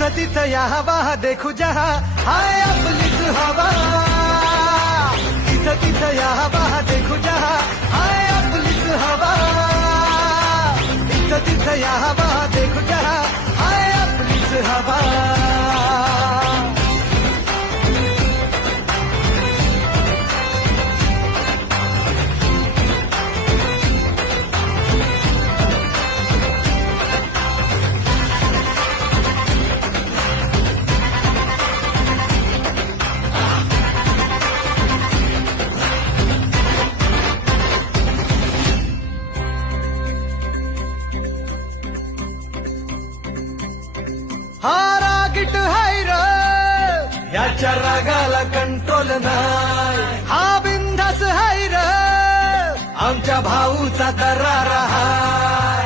इथं तिथं या हवा देखू जहा हाय आपलीच हवा इथं तिथं या हवा देखू जहा हाय आपलीच हवा इथं तिथं या हवा देखू जहा हाय आपलीच हवा हा रागीट हाय र याच्या रागाला कंट्रोल नाही हा बिंदास हाय र आमच्या भाऊचा दरार हाय